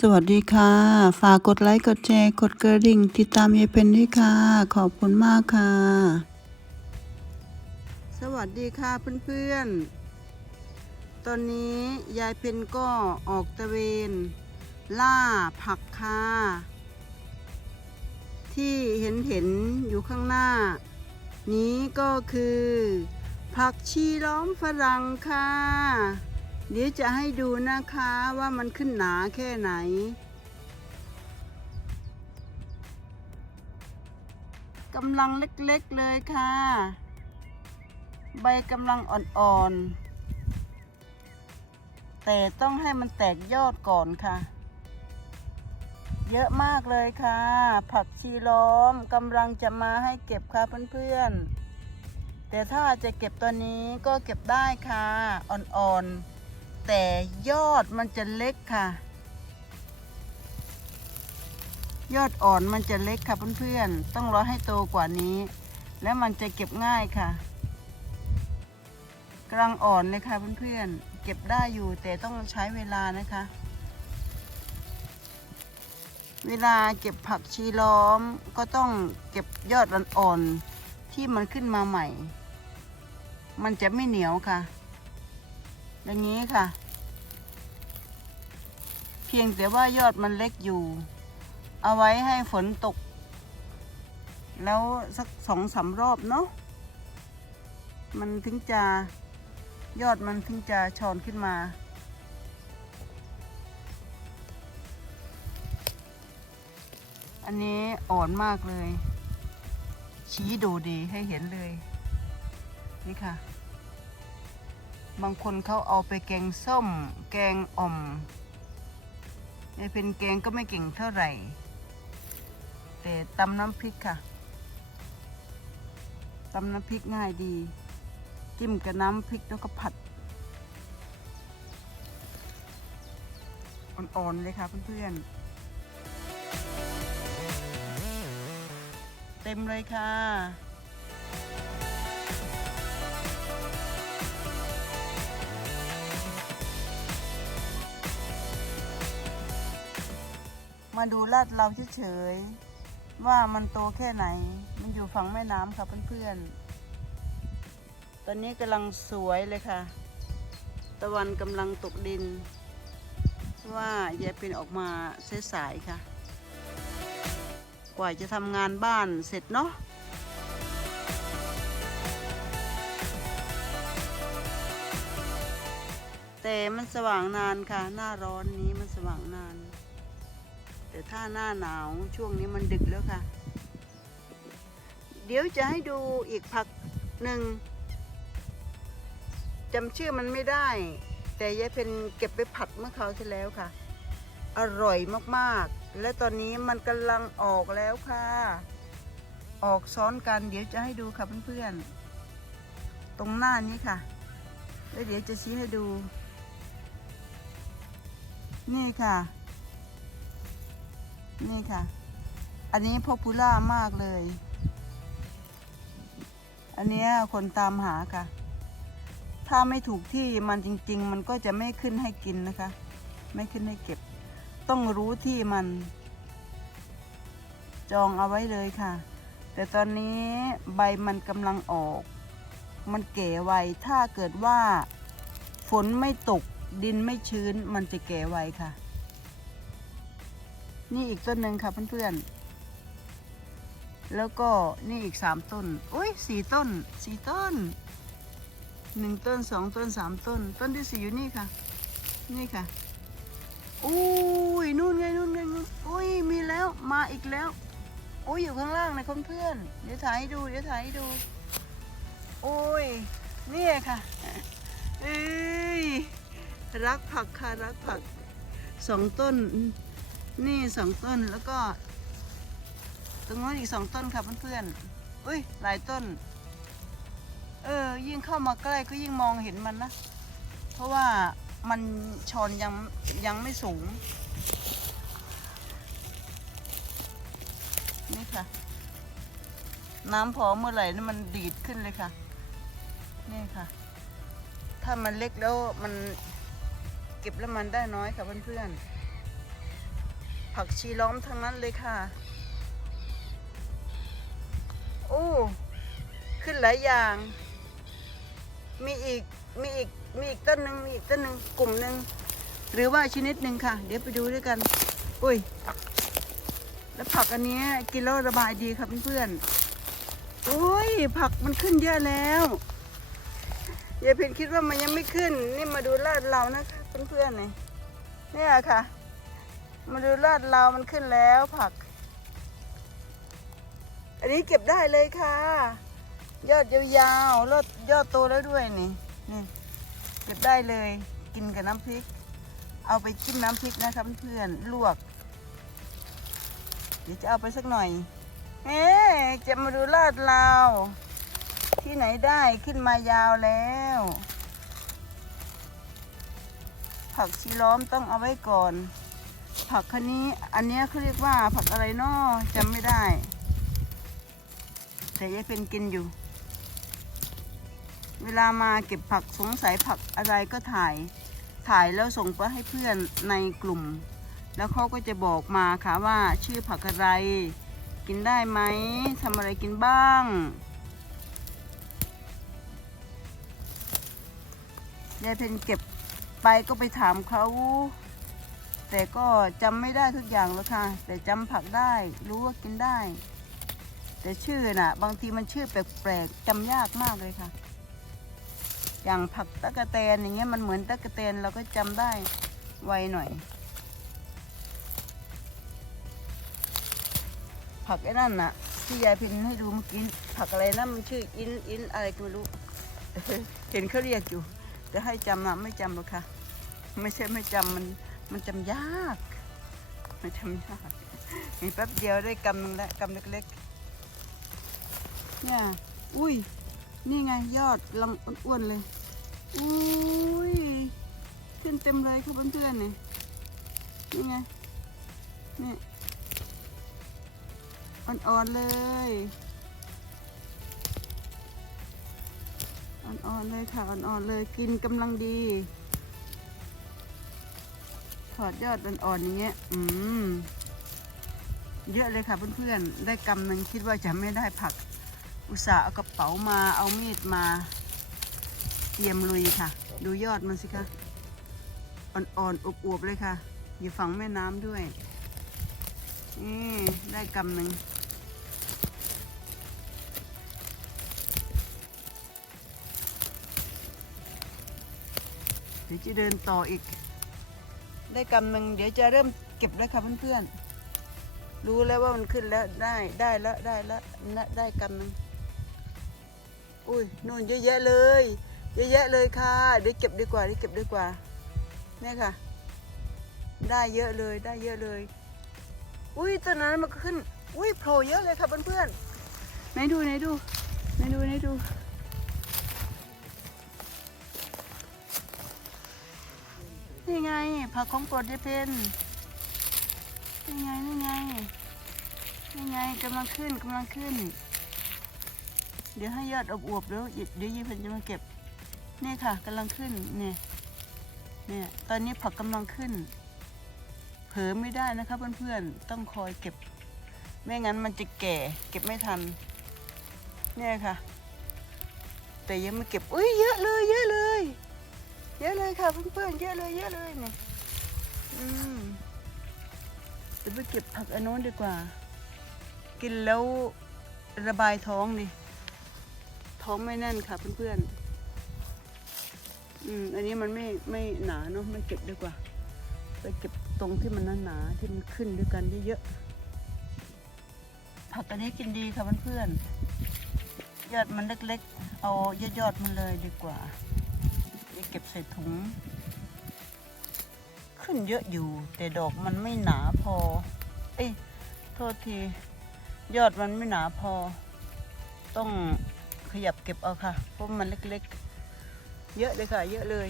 สวัสดีค่ะ ฝากกดไลค์ กดแชร์ กดกระดิ่ง ติดตามยายเพนด้วยค่ะ ขอบคุณมากค่ะ สวัสดีค่ะเพื่อนๆ ตอนนี้ยายเพนก็ออกตะเวน ล่าผักค่ะ ที่เห็นเห็นๆอยู่ข้างหน้า นี้ก็คือ ผักชีล้อมฝรั่งค่ะ เดี๋ยวจะให้ดูนะคะว่ามันขึ้นหนาแค่ไหน กำลังเล็กๆเลยค่ะ ใบกำลังอ่อนๆ แต่ต้องให้มันแตกยอดก่อนค่ะ เยอะมากเลยค่ะ ผักชีล้อมกำลังจะมาให้เก็บค่ะเพื่อนๆ แต่ถ้าจะเก็บตัวนี้ก็เก็บได้ค่ะ อ่อนๆ แต่ยอดมันจะเล็กค่ะ ยอดอ่อนมันจะเล็กค่ะเพื่อนๆ ต้องรอให้โตกว่านี้ แล้วมันจะเก็บง่ายค่ะกำลังอ่อนเลยค่ะเพื่อนๆ เก็บได้อยู่แต่ต้องใช้เวลานะคะ เวลาเก็บผักชีล้อมก็ต้องเก็บยอดอ่อนๆที่มันขึ้นมาใหม่ มันจะไม่เหนียวค่ะอย่างนี้ค่ะ เพียงแต่ว่ายอดมันเล็กอยู่ เอาไว้ให้ฝนตก แล้วสักสองสามรอบเนาะมันถึงจะยอดมันถึงจะชอนขึ้นมา อันนี้อ่อนมากเลย ชี้ดูดีให้เห็นเลย นี่ค่ะ บางคนเขาเอาไปแกงส้ม แกงอ่อม ในเป็นแกงก็ไม่เก่งเท่าไหร่ แต่ตำน้ำพริกค่ะตำน้ำพริกง่ายดี จิ้มกับน้ำพริกแล้วก็ผัด อ่อนๆเลยค่ะเพื่อนๆ เต็มเลยค่ะ มาดูลาดเราเฉยๆว่ามันโตแค่ไหน มันอยู่ฝั่งแม่น้ำค่ะเพื่อนๆ ตอนนี้กำลังสวยเลยค่ะ ตะวันกำลังตกดิน ว่ายายเป็นออกมาสายๆค่ะ กว่าจะทำงานบ้านเสร็จเนาะแต่มันสว่างนานค่ะ หน้าร้อนนี้มันสว่างนาน แต่ถ้าหน้าหนาวช่วงนี้มันดึกแล้วค่ะ เดี๋ยวจะให้ดูอีกผักหนึ่งจำชื่อมันไม่ได้ แต่ยายเพนเก็บไปผัดเมื่อคราวที่แล้วค่ะ อร่อยมากๆ และตอนนี้มันกำลังออกแล้วค่ะ ออกซ้อนกันเดี๋ยวจะให้ดูค่ะเพื่อนๆ ตรงหน้านี้ค่ะ แล้วเดี๋ยวจะชี้ให้ดู นี่ค่ะ นี่ค่ะ อันนี้พอพูล่ามากเลย อันเนี้ยคนตามหาค่ะ ถ้าไม่ถูกที่มันจริง ๆ มันก็จะไม่ขึ้นให้กินนะคะ ไม่ขึ้นให้เก็บ ต้องรู้ที่มัน จองเอาไว้เลยค่ะ แต่ตอนนี้ใบมันกำลังออก มันเก๋ไว ถ้าเกิดว่า ฝนไม่ตกดินไม่ชื้นมันจะแก่ไวค่ะ นี่อีกต้นหนึ่งค่ะเพื่อนๆ แล้วก็นี่อีกสามต้น อุ้ยสี่ต้นสี่ต้นหนึ่งต้นสองต้นสามต้น ต้นที่สี่อยู่นี่ค่ะ นี่ค่ะ อุ้ยนู่นไงนู่นไงนู่นอุ้ยมีแล้วมาอีกแล้วอุ้ยอยู่ข้างล่างนะเพื่อนๆเดี๋ยวถ่ายให้ดูเดี๋ยวถ่ายให้ดูโอ้ยนี่ค่ะเอ้ยรักผักค่ะรักผักสองต้น นี่สองต้นแล้วก็ ตรงนู้นอีกสองต้นค่ะเพื่อนๆอุ้ยหลายต้น เออ ยิ่งเข้ามาใกล้ก็ยิ่งมองเห็นมันนะเพราะว่ามันชอนยังยังไม่สูง นี่ค่ะ น้ำพอเมื่อไหร่นี่มันดีดขึ้นเลยค่ะ นี่ค่ะ ถ้ามันเล็กแล้วมันเก็บแล้วมันได้น้อยค่ะเพื่อนๆ ผักชีล้อมทั้งนั้นเลยค่ะ โอ้ ขึ้นหลายอย่าง มีอีก มีอีก มีอีกต้นหนึ่งมีอีกต้นหนึ่งกลุ่มหนึ่ง หรือว่าชนิดหนึ่งค่ะ เดี๋ยวไปดูด้วยกัน อุ้ย แล้วผักอันนี้กินแล้วระบายดีครับเพื่อนๆโอ้ย ผักมันขึ้นเยอะแล้วยายเพ็ญคิดว่ามันยังไม่ขึ้น นี่มาดูลาดเรานะคะเพื่อนๆนี่เนี่ยค่ะ มาดูลาดเรามันขึ้นแล้วผัก อันนี้เก็บได้เลยค่ะ ยอดยาวๆยอดยอดโตแล้วด้วยนี่นี่เก็บได้เลยกินกับน้ำพริก เอาไปจิ้มน้ำพริกนะคะเพื่อนลวก เดี๋ยวจะเอาไปสักหน่อยเอ๊จะมาดูลาดลาที่ไหนได้ขึ้นมายาวแล้วผักชีล้อมต้องเอาไว้ก่อน ผักคันนี้อันเนี้ยเขาเรียกว่าผักอะไรนาะจำไม่ได้ แต่ยายเป็นกินอยู่ เวลามาเก็บผักสงสัยผักอะไรก็ถ่าย ถ่ายแล้วส่งไปให้เพื่อนในกลุ่ม แล้วเขาก็จะบอกมาค่ะว่าชื่อผักอะไร กินได้ไหมทำอะไรกินบ้างยายเพนเก็บไปก็ไปถามเขา แต่ก็จำไม่ได้ทุกอย่างแล้วค่ะ แต่จำผักได้ รู้ว่ากินได้ แต่ชื่อน่ะ บางทีมันชื่อแปลกๆจำยากมากเลยค่ะ อย่างผักตะกะแตนอย่างเงี้ยมันเหมือนตะกะแตนเราก็จำได้ไวหน่อย ผักไอ้นั่นน่ะที่ยายพินให้ดูเมื่อกี้ผักอะไรนะมันชื่ออินอินอะไรก็ไม่รู้เห็นเขาเรียกอยู่ แต่ให้จำอะไม่จำหรอกค่ะ ไม่ใช่ไม่จำมัน มันจำยาก มันจำยาก มีแป๊บเดียวได้กำหนึ่งแล้วกำเล็กๆ เนี่ย อุ้ย นี่ไงยอดลังอ้วนๆเลย อุ้ย ขึ้นเต็มเลยค่ะเพื่อนๆนี่นี่ไง นี่ อ่อนๆเลยอ่อนๆเลยค่ะอ่อนๆเลยกินกำลังดี ถอดยอดอ่อนๆอย่างเงี้ย อืม เยอะเลยค่ะเพื่อนๆ ได้กำหนึ่งคิดว่าจะไม่ได้ผัก อุตส่าห์เอากระเป๋ามา เอามีดมา เตรียมลุยค่ะ ดูยอดมันสิคะ อ่อนๆอวบๆเลยค่ะ อยู่ฝั่งแม่น้ำด้วยนี่ได้กำหนึ่งเดี๋ยวจะเดินต่ออีก ได้กำหนึ่งเดี๋ยวจะเริ่มเก็บแล้วค่ะเพื่อนๆ รู้แล้วว่ามันขึ้นแล้วได้ได้แล้วได้แล้วได้กำหนึ่งอุ้ยโน่นเยอะแยะเลย เยอะแยะเลยค่ะเดี๋ยวเก็บดีกว่าเดี๋ยวเก็บดีกว่าเนี่ยค่ะ ได้เยอะเลยได้เยอะเลย อุ้ยตอนนั้นมันก็ขึ้น อุ้ยโผล่เยอะเลยค่ะเพื่อนๆไหนดูไหนดูไหนดูไหนดู นี่ไง ผักของโปรดยายเป็นนี่ไง นี่ไง นี่ไงกำลังขึ้นกำลังขึ้น เดี๋ยวให้ยอดอวบๆแล้วเดี๋ยวยีเพนจะมาเก็บ นี่ค่ะกำลังขึ้นเนี่ยเนี่ยตอนนี้ผักกำลังขึ้น เผลอไม่ได้นะคะเพื่อนๆ ต้องคอยเก็บ ไม่งั้นมันจะแก่ เก็บไม่ทัน เนี่ยค่ะ แต่ยังไม่เก็บ อุ้ยเยอะเลย เยอะเลย เยอะเลยค่ะเพื่อนๆเยอะเลยเยอะเลยเนี่ยอืมเดี๋ยวไปเก็บผักอันโน้นดีกว่า กินแล้วระบายท้องดิท้องไม่แน่นค่ะเพื่อนๆอืมอันนี้มันไม่ไม่หนาเนาะไม่เก็บดีกว่า ไปเก็บตรงที่มันหนาๆที่มันขึ้นด้วยกันเยอะๆผักอันนี้กินดีค่ะเพื่อนๆยอดมันเล็กๆ เอายอดๆมันเลยดีกว่า จะเก็บใส่ถุง ขึ้นเยอะอยู่ แต่ดอกมันไม่หนาพอ เอ้ยโทษที ยอดมันไม่หนาพอ ต้องขยับเก็บเอาค่ะ เพราะมันเล็กๆ เยอะเลยค่ะ เยอะเลย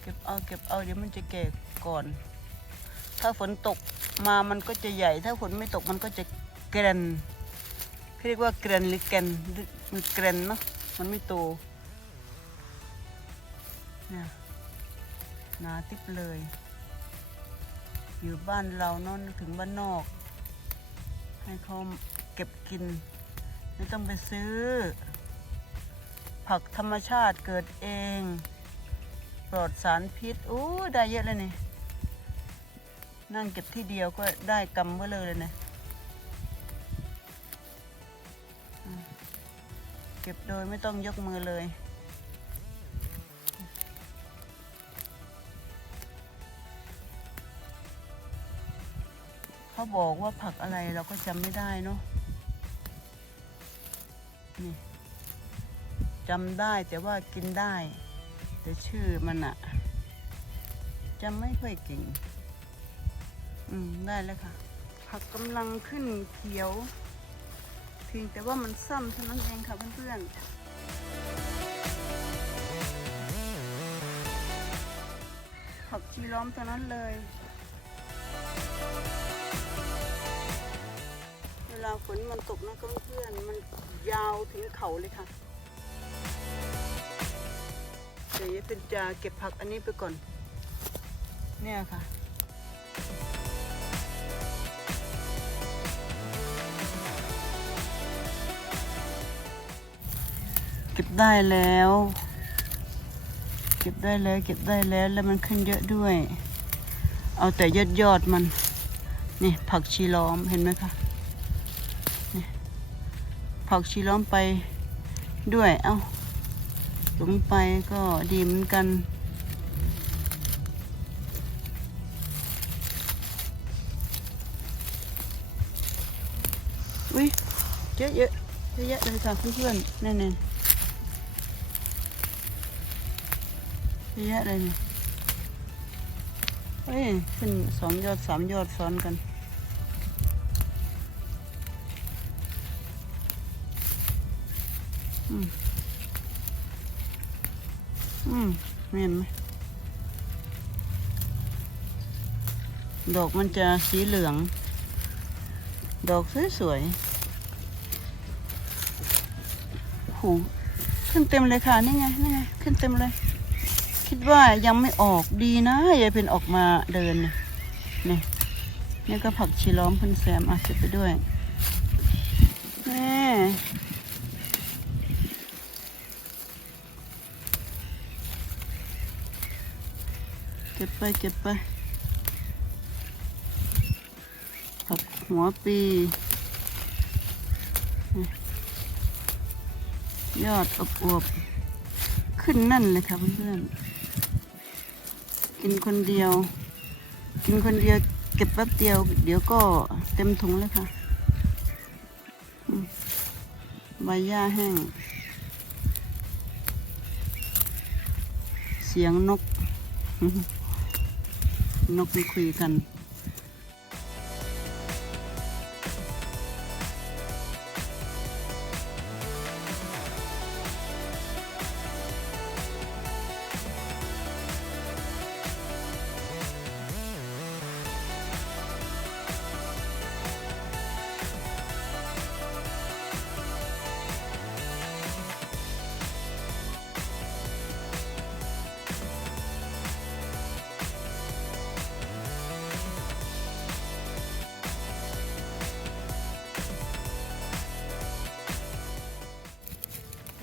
เก็บเอาเก็บเอาเดี๋ยวมันจะแก่ก่อน ถ้าฝนตกมามันก็จะใหญ่ ถ้าฝนไม่ตกมันก็จะแกรน เขาเรียกว่าแกรนหรือแกนหรือมันแกรนเนาะมันไม่โตเนี่ยหนาติบเลย อยู่บ้านเราเนอนถึงบ้านนอก ให้เขาเก็บกิน ไม่ต้องไปซื้อ ผักธรรมชาติเกิดเอง ปลอดสารพิษอู้ได้เยอะเลยนี่ นั่งเก็บที่เดียวก็ได้กำเบอเลยเลยเนี่ เก็บโดยไม่ต้องยกมือเลย เขาบอกว่าผักอะไรเราก็จำไม่ได้เนาะนี่จำได้แต่ว่ากินได้ แต่ชื่อมันอะจำไม่ค่อยเก่ง อืม ได้แล้วค่ะ ผักกำลังขึ้นเขียว พียงแต่ว่ามันซ้ำเท่านั้นเองค่ะเพื่อนๆผักชีล้อมเท่านั้นเลย เวลาฝนมันตกนะเพื่อนๆมันยาวถึงเขาเลยค่ะเดี๋ยวยายเป็นจะเก็บผักอันนี้ไปก่อน เนี่ยค่ะ เก็บได้แล้ว เก็บได้แล้ว เก็บได้แล้วแล้วมันขึ้นเยอะด้วย เอาแต่ยอดยอดมัน นี่ผักชีล้อมเห็นไหมคะผักชีล้อมไปด้วย เอา้าลงไปก็ดีเหมือนกันอุ้ยเยอะเยอะเยอะแยะเลยค่ะเพื่อนๆนั่นๆ เยอะเลยเนี่ยเฮ้ย ขึ้นสองยอดสามยอดซ้อนกัน อืม อืมเห็นไหมดอกมันจะสีเหลือง ดอกสวยๆหูขึ้นเต็มเลยค่ะ นี่ไง นี่ไง ขึ้นเต็มเลย คิดว่ายังไม่ออกดีนะยายเป็นออกมาเดินเนี่ยนี่ก็ผักชีล้อมคุณแซมอะเก็บไปด้วยนี่เก็บไปเก็บไปผักหัวปียอดอบอวบขึ้นนั่นเลยค่ะเพื่อนๆ กินคนเดียว กินคนเดียว เก็บแป๊บเดียว เดี๋ยวก็เต็มถุงเลยค่ะใบหญ้าแห้ง เสียงนก นกคุยกัน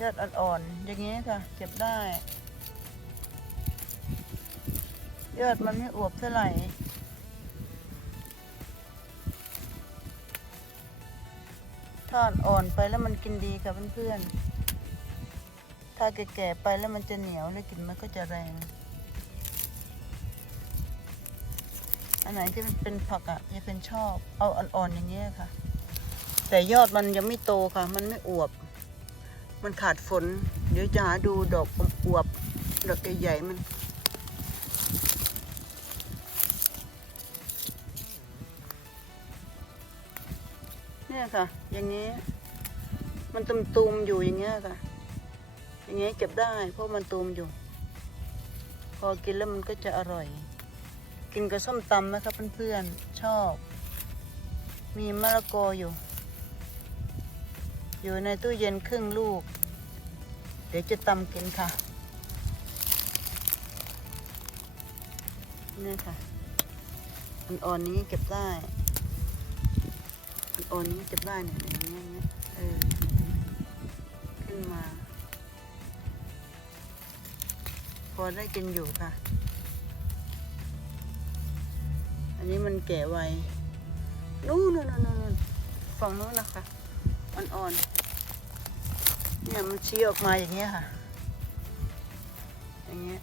ยอดอ่อนๆอย่างนี้ค่ะ เก็บได้ ยอดมันไม่อวบเท่าไหร่ถ้าอ่อนไปแล้วมันกินดีค่ะเพื่อนๆ ถ้าแก่ๆไปแล้วมันจะเหนียวแล้วกลิ่นมันก็จะแรง อันไหนที่มันเป็นผักอะ่ะยายเป็นชอบ เอาอ่อนๆอย่างเงี้ยค่ะ แต่ยอดมันยังไม่โตค่ะ มันไม่อวบ มันขาดฝน เดี๋ยวจะหาดูดอกอวบดอกใหญ่ๆมัน เนี่ยค่ะ อย่างนี้ มันตุมตุมๆอยู่อย่างเงี้ยค่ะ อย่างเงี้ยเก็บได้ เพราะมันตุมอยู่ พอกินแล้วมันก็จะอร่อย กินกับส้มตำนะครับเพื่อนๆชอบ มีมะละกออยู่ อยู่ในตู้เย็นครึ่งลูก เดี๋ยวจะตำกินค่ะ นี่ค่ะอ่อนๆนี้เก็บได้อ่อนๆนี้เก็บได้เนี่ยอย่างเงี้ยเออขึ้นมา พอได้กินอยู่ค่ะ อันนี้มันแก่ไวนู่นนู่นนู่นนู่นฝั่งนู้นนะคะ อ่อนๆเนี่ยมันชี้ออกมาอย่างเงี้ยค่ะอย่างเงี้ย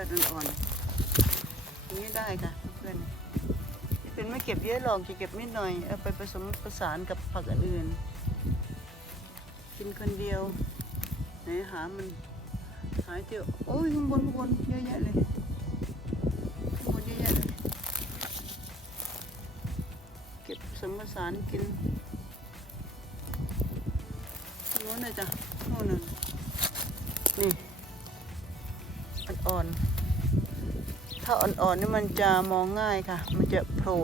อดอ่อนๆอย่างนี้ได้ค่ะเพื่อนเป็นไม่เก็บเยอะหรอกจะเก็บนิดหน่อยเอาไปผสมผสานกับผักอื่น กินคนเดียวไหนหามันหายเที่ยวโอ้ยข้างบนข้างบนเยอะแยะเลยข้างบนเยอะแยะเลยเก็บผสมผสานกินตรงโน้นนะจ๊ะ ถ้าอ่อนๆนี่มันจะมองง่ายค่ะ มันจะโผล่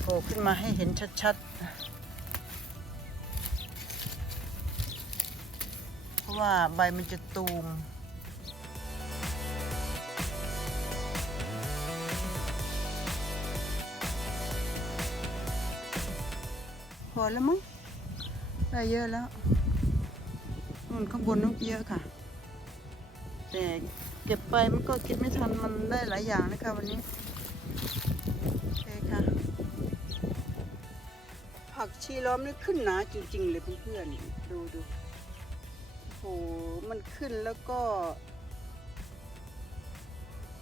โผล่ขึ้นมาให้เห็นชัดๆ เพราะว่าใบมันจะตูมพอแล้วมั้งได้เยอะแล้วนู่นข้างบนนู้นเยอะค่ะแต่ เก็บไปมันก็กินไม่ทันมันได้หลายอย่างนะคะวันนี้โอเคค่ะ ผักชีล้อมนี่ขึ้นหนาจริง ๆ เลยเพื่อนๆดูดูโอ้โหมันขึ้นแล้วก็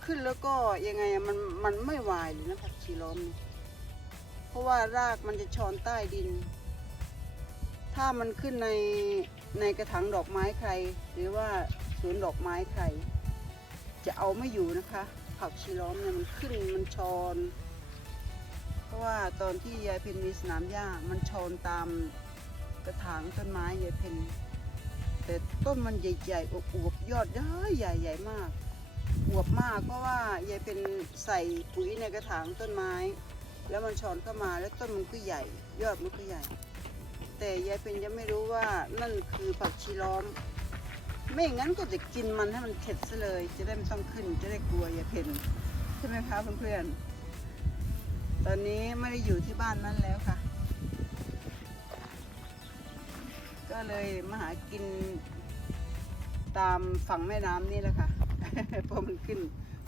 ขึ้นแล้วก็ยังไงมันมันไม่วายเลยนะผักชีล้อมนี่เพราะว่ารากมันจะชอนใต้ดิน ถ้ามันขึ้นในในกระถางดอกไม้ใคร หรือว่าสวนดอกไม้ใคร จะเอาไม่อยู่นะคะผักชีล้อมเนี่ยมันขึ้นมันชอนเพราะว่าตอนที่ยายเพนมีสนามหญ้ามันชอนตามกระถางต้นไม้ยายเพนแต่ต้นมันใหญ่ๆอวบๆยอดใหญ่ใหญ่ใหญ่มากอวบมากเพราะว่ายายเป็นใส่ปุ๋ยในกระถางต้นไม้ แล้วมันชอนเข้ามาแล้วต้นมันก็ใหญ่ ยอดมันก็ใหญ่ แต่ยายเป็นยังไม่รู้ว่านั่นคือผักชีล้อม ไม่อย่างนั้นก็จะกินมันให้มันเข็ดซะเลย จะได้ไม่ต้องขึ้น จะได้กลัวอย่าเพนใช่ไหมคะเพื่อนๆ ตอนนี้ไม่ได้อยู่ที่บ้านนั้นแล้วค่ะ ก็เลยมาหากินตามฝั่งแม่น้ำนี่แหละค่ะเพราะมันขึ้น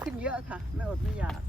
ขึ้นเยอะค่ะ ไม่อดไม่อยาก